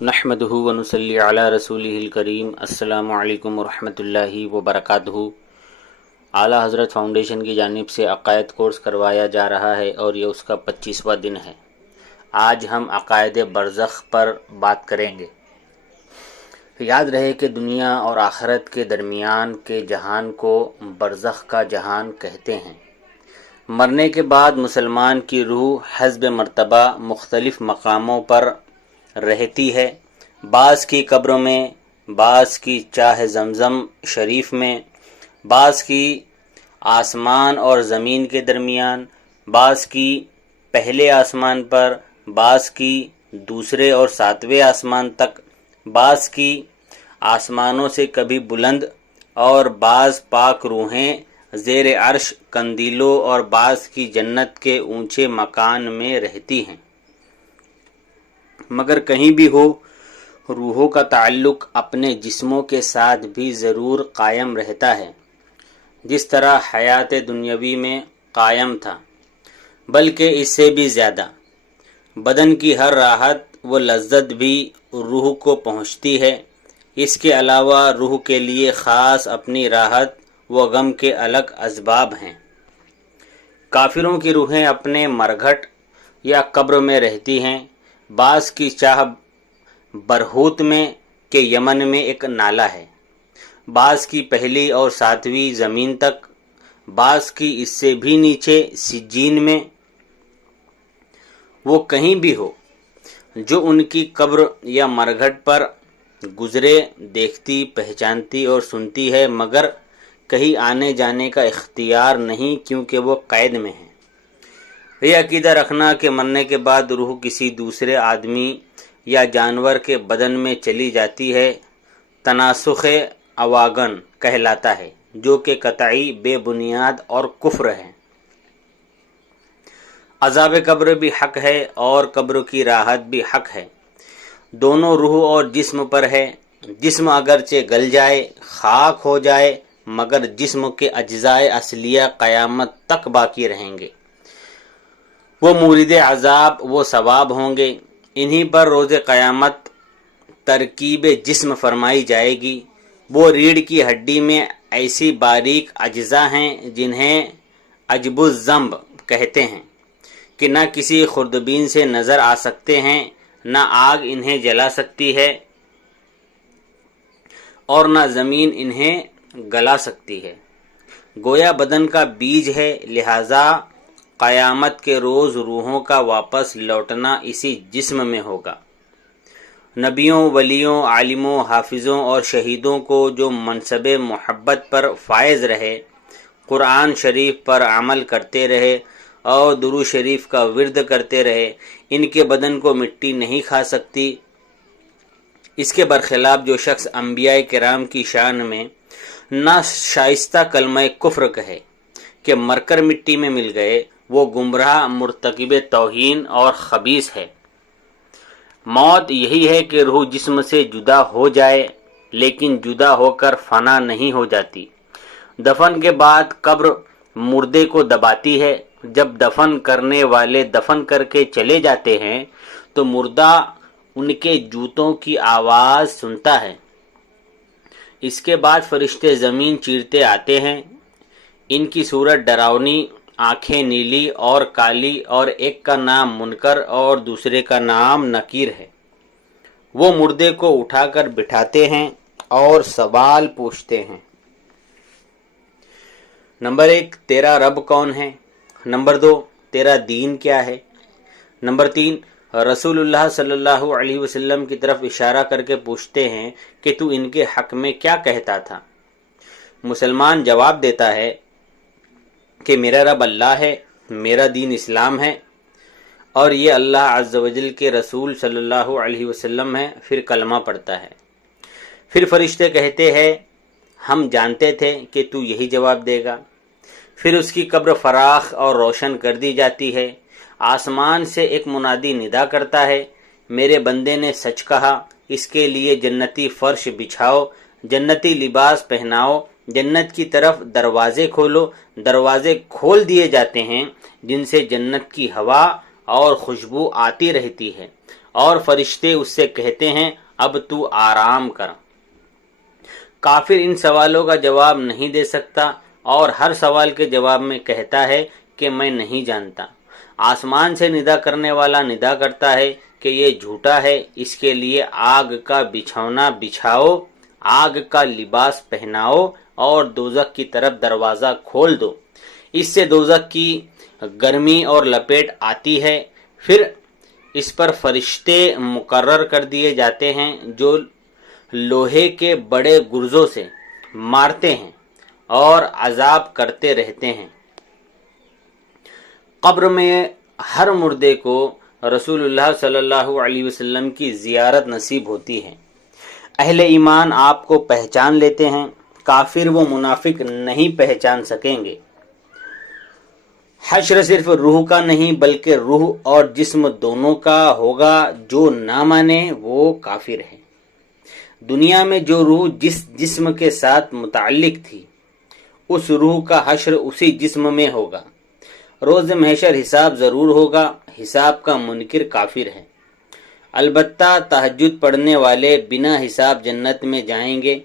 نحمدہ ونصلی علی رسولہ الکریم۔ السلام علیکم ورحمۃ اللہ وبرکاتہ۔ اعلیٰ حضرت فاؤنڈیشن کی جانب سے عقائد کورس کروایا جا رہا ہے اور یہ اس کا 25واں دن ہے۔ آج ہم عقائد برزخ پر بات کریں گے۔ یاد رہے کہ دنیا اور آخرت کے درمیان کے جہان کو برزخ کا جہان کہتے ہیں۔ مرنے کے بعد مسلمان کی روح حسب مرتبہ مختلف مقاموں پر رہتی ہے، بعض کی قبروں میں، بعض کی چاہ زمزم شریف میں، بعض کی آسمان اور زمین کے درمیان، بعض کی پہلے آسمان پر، بعض کی دوسرے اور ساتویں آسمان تک، بعض کی آسمانوں سے کبھی بلند، اور بعض پاک روحیں زیر عرش قندیلوں اور بعض کی جنت کے اونچے مکان میں رہتی ہیں۔ مگر کہیں بھی ہو، روحوں کا تعلق اپنے جسموں کے ساتھ بھی ضرور قائم رہتا ہے، جس طرح حیات دنیاوی میں قائم تھا، بلکہ اس سے بھی زیادہ۔ بدن کی ہر راحت و لذت بھی روح کو پہنچتی ہے۔ اس کے علاوہ روح کے لیے خاص اپنی راحت و غم کے الگ اسباب ہیں۔ کافروں کی روحیں اپنے مرگھٹ یا قبر میں رہتی ہیں۔ بعض کی چاہ برہوت میں کہ یمن میں ایک نالہ ہے، بعض کی پہلی اور ساتویں زمین تک، بعض کی اس سے بھی نیچے سجین میں۔ وہ کہیں بھی ہو، جو ان کی قبر یا مرگھٹ پر گزرے دیکھتی، پہچانتی اور سنتی ہے، مگر کہیں آنے جانے کا اختیار نہیں، کیونکہ وہ قید میں ہے۔ یہ عقیدہ رکھنا کہ مرنے کے بعد روح کسی دوسرے آدمی یا جانور کے بدن میں چلی جاتی ہے، تناسخ اواگن کہلاتا ہے، جو کہ قطعی بے بنیاد اور کفر ہے۔ عذاب قبر بھی حق ہے اور قبر کی راحت بھی حق ہے۔ دونوں روح اور جسم پر ہے۔ جسم اگرچہ گل جائے، خاک ہو جائے، مگر جسم کے اجزاء اصلیہ قیامت تک باقی رہیں گے۔ وہ مورد عذاب و ثواب ہوں گے۔ انہی پر روز قیامت ترکیب جسم فرمائی جائے گی۔ وہ ریڑھ کی ہڈی میں ایسی باریک اجزاء ہیں جنہیں عجب الذنب کہتے ہیں کہ نہ کسی خوردبین سے نظر آ سکتے ہیں، نہ آگ انہیں جلا سکتی ہے اور نہ زمین انہیں گلا سکتی ہے۔ گویا بدن کا بیج ہے، لہذا قیامت کے روز روحوں کا واپس لوٹنا اسی جسم میں ہوگا۔ نبیوں، ولیوں، عالموں، حافظوں اور شہیدوں کو جو منصب محبت پر فائز رہے، قرآن شریف پر عمل کرتے رہے اور درود شریف کا ورد کرتے رہے، ان کے بدن کو مٹی نہیں کھا سکتی۔ اس کے برخلاف جو شخص انبیاء کرام کی شان میں نہ شائستہ کلمہ کفر کہے کہ مر کر مٹی میں مل گئے، وہ گمراہ، مرتکب توہین اور خبیث ہے۔ موت یہی ہے کہ روح جسم سے جدا ہو جائے، لیکن جدا ہو کر فنا نہیں ہو جاتی۔ دفن کے بعد قبر مردے کو دباتی ہے۔ جب دفن کرنے والے دفن کر کے چلے جاتے ہیں تو مردہ ان کے جوتوں کی آواز سنتا ہے۔ اس کے بعد فرشتے زمین چیرتے آتے ہیں۔ ان کی صورت ڈراؤنی، آنکھیں نیلی اور کالی، اور ایک کا نام منکر اور دوسرے کا نام نکیر ہے۔ وہ مردے کو اٹھا کر بٹھاتے ہیں اور سوال پوچھتے ہیں۔ نمبر 1، تیرا رب کون ہے؟ نمبر 2، تیرا دین کیا ہے؟ نمبر 3، رسول اللہ صلی اللہ علیہ وسلم کی طرف اشارہ کر کے پوچھتے ہیں کہ تو ان کے حق میں کیا کہتا تھا؟ مسلمان جواب دیتا ہے کہ میرا رب اللہ ہے، میرا دین اسلام ہے، اور یہ اللہ عز و جل کے رسول صلی اللہ علیہ وسلم ہے۔ پھر کلمہ پڑھتا ہے۔ پھر فرشتے کہتے ہیں ہم جانتے تھے کہ تو یہی جواب دے گا۔ پھر اس کی قبر فراخ اور روشن کر دی جاتی ہے۔ آسمان سے ایک منادی ندا کرتا ہے، میرے بندے نے سچ کہا، اس کے لیے جنتی فرش بچھاؤ، جنتی لباس پہناؤ، جنت کی طرف دروازے کھولو۔ دروازے کھول دیے جاتے ہیں جن سے جنت کی ہوا اور خوشبو آتی رہتی ہے، اور فرشتے اس سے کہتے ہیں اب تو آرام کر۔ کافر ان سوالوں کا جواب نہیں دے سکتا اور ہر سوال کے جواب میں کہتا ہے کہ میں نہیں جانتا۔ آسمان سے ندا کرنے والا ندا کرتا ہے کہ یہ جھوٹا ہے، اس کے لیے آگ کا بچھونا بچھاؤ، آگ کا لباس پہناؤ اور دوزخ کی طرف دروازہ کھول دو۔ اس سے دوزخ کی گرمی اور لپیٹ آتی ہے، پھر اس پر فرشتے مقرر کر دیے جاتے ہیں جو لوہے کے بڑے گرزوں سے مارتے ہیں اور عذاب کرتے رہتے ہیں۔ قبر میں ہر مردے کو رسول اللہ صلی اللہ علیہ وسلم کی زیارت نصیب ہوتی ہے۔ اہل ایمان آپ کو پہچان لیتے ہیں، کافر و منافق نہیں پہچان سکیں گے۔ حشر صرف روح کا نہیں بلکہ روح اور جسم دونوں کا ہوگا، جو نہ مانے وہ کافر ہے۔ دنیا میں جو روح جس جسم کے ساتھ متعلق تھی، اس روح کا حشر اسی جسم میں ہوگا۔ روز محشر حساب ضرور ہوگا، حساب کا منکر کافر ہے۔ البتہ تہجد پڑھنے والے بنا حساب جنت میں جائیں گے۔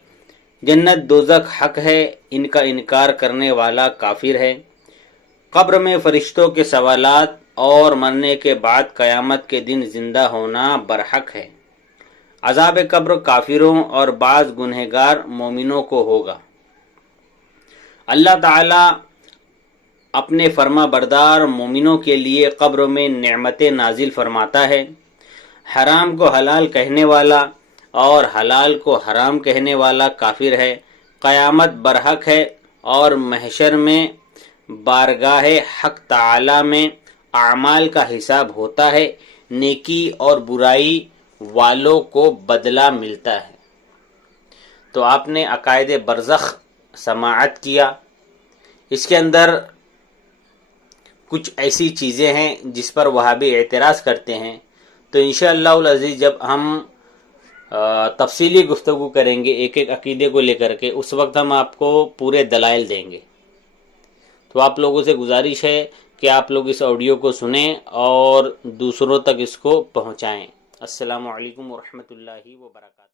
جنت دوزخ حق ہے، ان کا انکار کرنے والا کافر ہے۔ قبر میں فرشتوں کے سوالات اور مرنے کے بعد قیامت کے دن زندہ ہونا برحق ہے۔ عذاب قبر کافروں اور بعض گنہگار مومنوں کو ہوگا۔ اللہ تعالی اپنے فرما بردار مومنوں کے لیے قبر میں نعمتیں نازل فرماتا ہے۔ حرام کو حلال کہنے والا اور حلال کو حرام کہنے والا کافر ہے۔ قیامت برحق ہے اور محشر میں بارگاہ حق تعالی میں اعمال کا حساب ہوتا ہے، نیکی اور برائی والوں کو بدلہ ملتا ہے۔ تو آپ نے عقائد برزخ سماعت کیا۔ اس کے اندر کچھ ایسی چیزیں ہیں جس پر وہابی اعتراض کرتے ہیں، تو انشاءاللہ العزیز جب ہم تفصیلی گفتگو کریں گے ایک ایک عقیدے کو لے کر کے، اس وقت ہم آپ کو پورے دلائل دیں گے۔ تو آپ لوگوں سے گزارش ہے کہ آپ لوگ اس آڈیو کو سنیں اور دوسروں تک اس کو پہنچائیں۔ السلام علیکم ورحمۃ اللہ وبرکاتہ۔